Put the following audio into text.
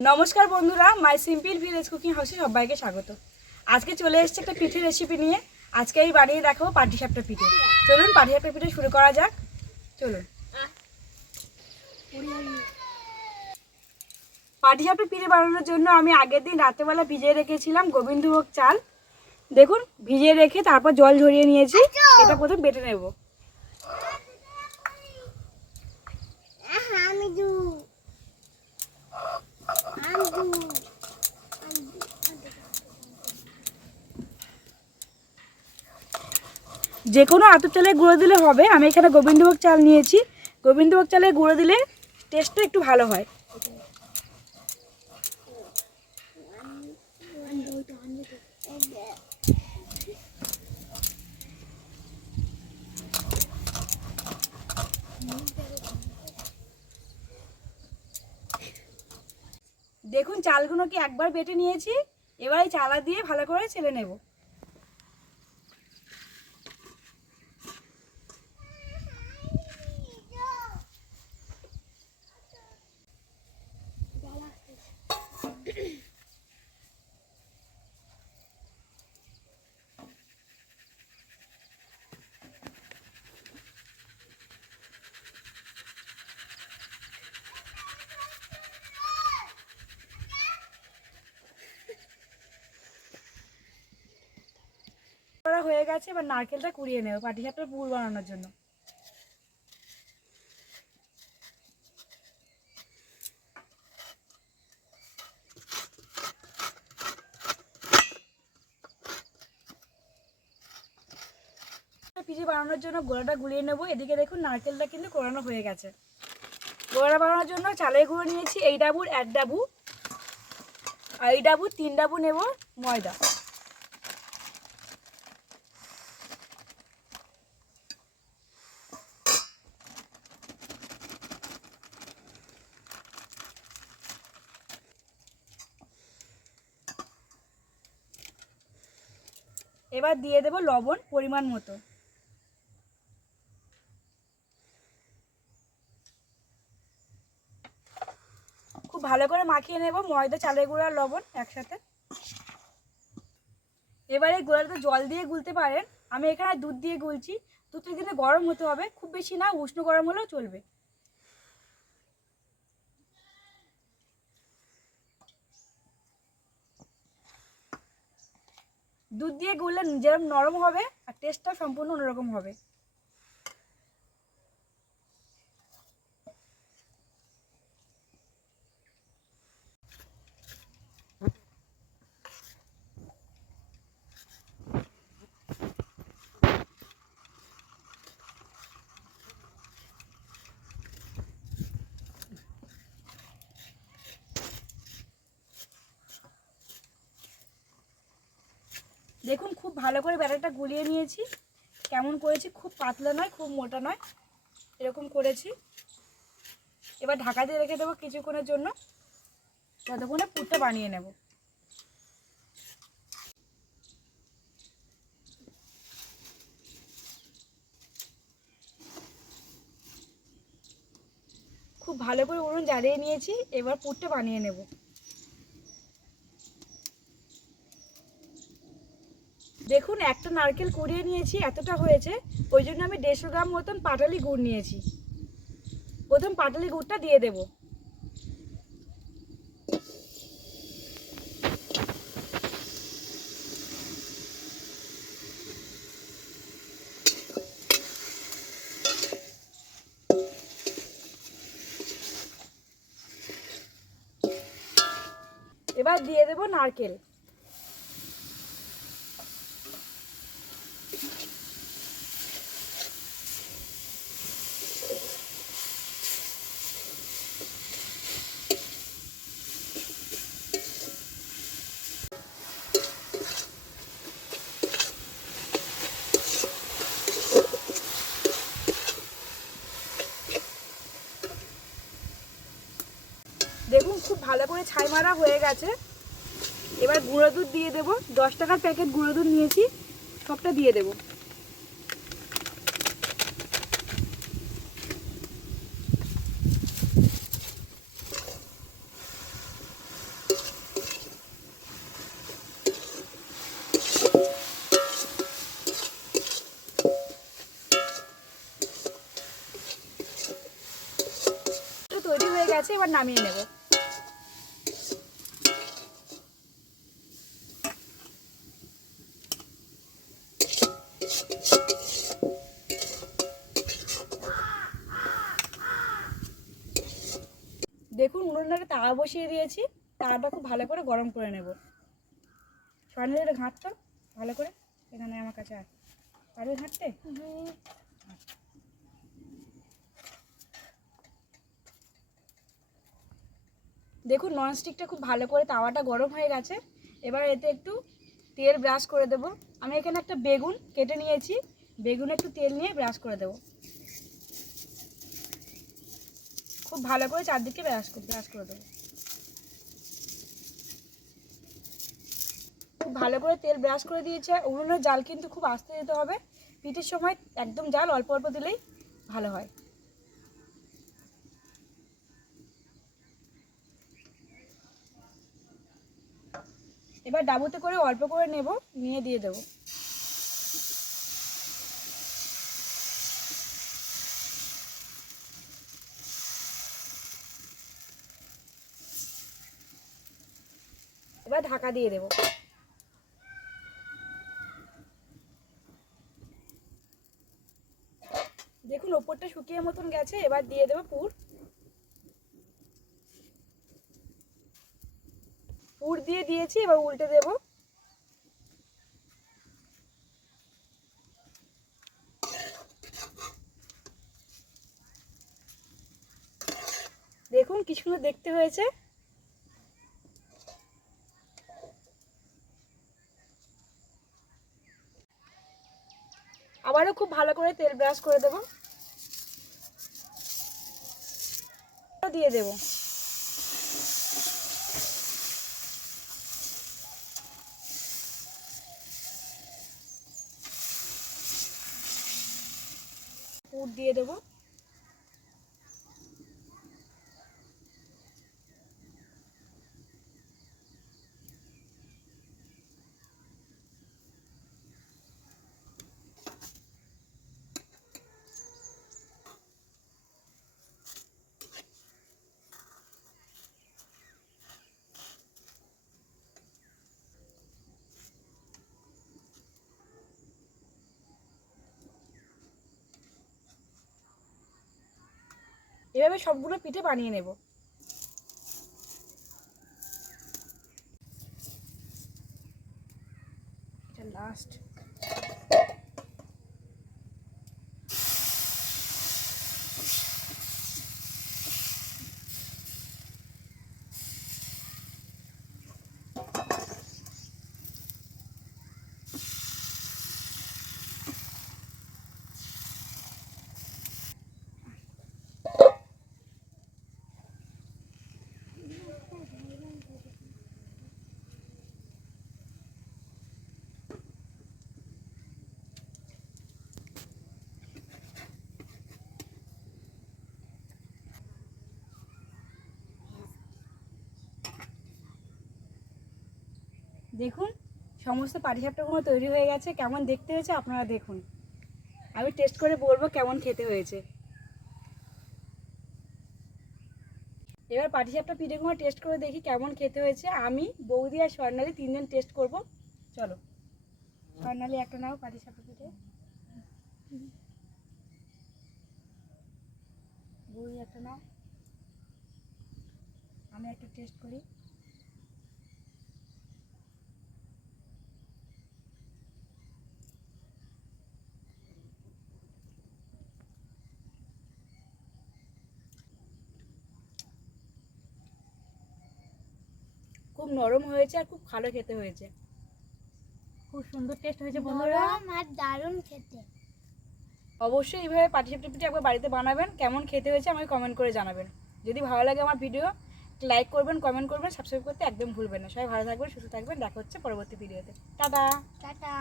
নমস্কার বন্ধুরা, মাই simple village cooking হাউসে সবাইকে স্বাগত। আজকে চলে এসেছে একটা পিঠে রেসিপি নিয়ে। আজকে আমি বানিয়ে দেখাবো পাটিসাপটা পিঠে। চলুন পাটিসাপটা পিঠে শুরু করা যাক। চলুন। পাটিসাপটা পিঠে বানানোর জন্য আমি আগের দিন রাতেবেলা ভিজিয়ে রেখেছিলাম গোবিন্দভোগ চাল। দেখুন, ভিজিয়ে রেখে তারপর জল ঝরিয়ে নিয়েছি। এটা প্রথম বেটে নেব। যে কোনো আতপ চালের গুঁড়ো দিলে হবে। আমি এখানে গোবিন্দভোগ চাল নিয়েছি। গোবিন্দভোগ চালের গুঁড়ো দিলে টেস্টটা একটু ভালো হয়। দেখুন, চালগুলোকে একবার বেটে নিয়েছি। এবার এই চালা দিয়ে ভালো করে ছেলে নেব। হয়ে গেছে, এবার নারকেলটা কুড়িয়ে নেব পাটিসাপটার পুর বানানোর জন্য। পিঠে বানানোর জন্য গোড়াটা গুলিয়ে নেব। এদিকে দেখুন, নারকেলটা কিন্তু কোরানো হয়ে গেছে। গোড়া বানানোর জন্য চালের গুঁড়ো নিয়েছি এই ডাবুর 1 ডাবু, আর এই ডাবুর 3 ডাবু নেব ময়দা। এবার দিয়ে দেব লবণ পরিমাণ মতো। খুব ভালো করে মাখিয়ে নেব ময়দা, চালের গুঁড়ো আর লবণ একসাথে। এবারে গোলাটা জল দিয়ে গুলতে পারেন। আমি এখানে দুধ দিয়ে গুলছি। দুধটা কিন্তু গরম হতে হবে, খুব বেশি না, উষ্ণ গরম হলেও চলবে। দুধ দিয়ে গুললে যেরকম নরম হবে আর টেস্টটা সম্পূর্ণ অন্যরকম হবে। দেখুন, খুব ভালো করে ব্যাটারটা গুলিয়ে নিয়েছি। কেমন করেছি, খুব পাতলা নয়, খুব মোটা নয়, এরকম করেছি। এবার ঢাকা দিয়ে রেখে দেবো কিছুক্ষণের জন্য, ততক্ষণে পুরটা বানিয়ে নেব। খুব ভালো করে উনুন জ্বালিয়ে নিয়েছি। এবার পুরটা বানিয়ে নেব। দেখুন, একটা নারকেল কুড়িয়ে নিয়েছি, এতটা হয়েছে। ওই জন্য আমি 150 গ্রাম মতন পাটালি গুড় নিয়েছি। প্রথম পাটালি গুড়টা দিয়ে দেব। এবার দিয়ে দেব নারকেল। দেখুন, খুব ভালো করে ছাই মারা হয়ে গেছে। এবার গুঁড়ো দুধ দিয়ে দেব। 10 টাকার প্যাকেট গুঁড়ো দুধ নিয়েছি, সবটা দিয়ে দেব। গেছে, এবার নামিয়ে নেব। দেখুন উনুনে তাওয়া বসিয়ে দিয়েছি, তাওয়াটা খুব ভালো করে গরম করে নেব। স্বর্ণালী ঘাঁটটা ভালো করে, এখানে আমার কাছে আর পারবে ঘাঁটতে। দেখুন ননস্টিকটা খুব ভালো করে তাওয়াটা গরম হয়ে গেছে। এবার এতে একটু তেল ব্রাশ করে দেব। আমি এখানে একটা বেগুন কেটে নিয়েছি, বেগুনে একটু তেল নিয়ে ব্রাশ করে দেব। খুব ভালো করে চারদিকে ব্রাশ করে দেবো। খুব ভালো করে তেল ব্রাশ করে দিয়েছে। উনুনের জাল কিন্তু খুব আস্তে দিতে হবে, পিঠের সময় একদম জাল অল্প অল্প দিলেই ভালো হয়। এবার ডাবুতে করে অল্প করে নেব, নিয়ে দিয়ে দেবো। এবার ঢাকা দিয়ে দেবো। দেখুন ওপরটা শুকিয়ে মতন গেছে, এবার দিয়ে দেবো পুর। পুর দিয়ে দিয়েছি, এবার উল্টে দেবো। দেখুন কি সুন্দর দেখতে হয়েছে। আবারও খুব ভালো করে তেল ব্রাশ করে দেবো, দিয়ে দেবো। পুর দিয়ে দেবো। এভাবে সবগুলো পিঠে বানিয়ে নেব। এটা লাস্ট। দেখুন সমস্ত পাটিসাপটাগুলো তৈরি হয়ে গেছে। কেমন দেখতে হয়েছে আপনারা দেখুন, আমি টেস্ট করে বলবো কেমন খেতে হয়েছে। এবার পাটিসাপটা পিঠেগুলো টেস্ট করে দেখি কেমন খেতে হয়েছে। আমি, বৌদি আর স্বর্ণালী তিনজন টেস্ট করব। চলো স্বর্ণালী একটা নাও পাটিসাপটা পিঠে, বৌদি একটা নাও, আমি একটা টেস্ট করি। খুব নরম হয়েছে আর খুব ভালো খেতে হয়েছে, খুব সুন্দর টেস্ট হয়েছে বন্ধুরা। আর দারুণ খেতে। অবশ্যই এইভাবে পাটিসাপটা পিঠে একবার বাড়িতে বানাবেন, কেমন খেতে হয়েছে আমাকে কমেন্ট করে জানাবেন। যদি ভালো লাগে আমার ভিডিও লাইক করবেন, কমেন্ট করবেন, সাবস্ক্রাইব করতে একদম ভুলবেন না। সবাই ভালো থাকবেন, সুস্থ থাকবেন, দেখা হচ্ছে পরবর্তী ভিডিওতে। Tata tata.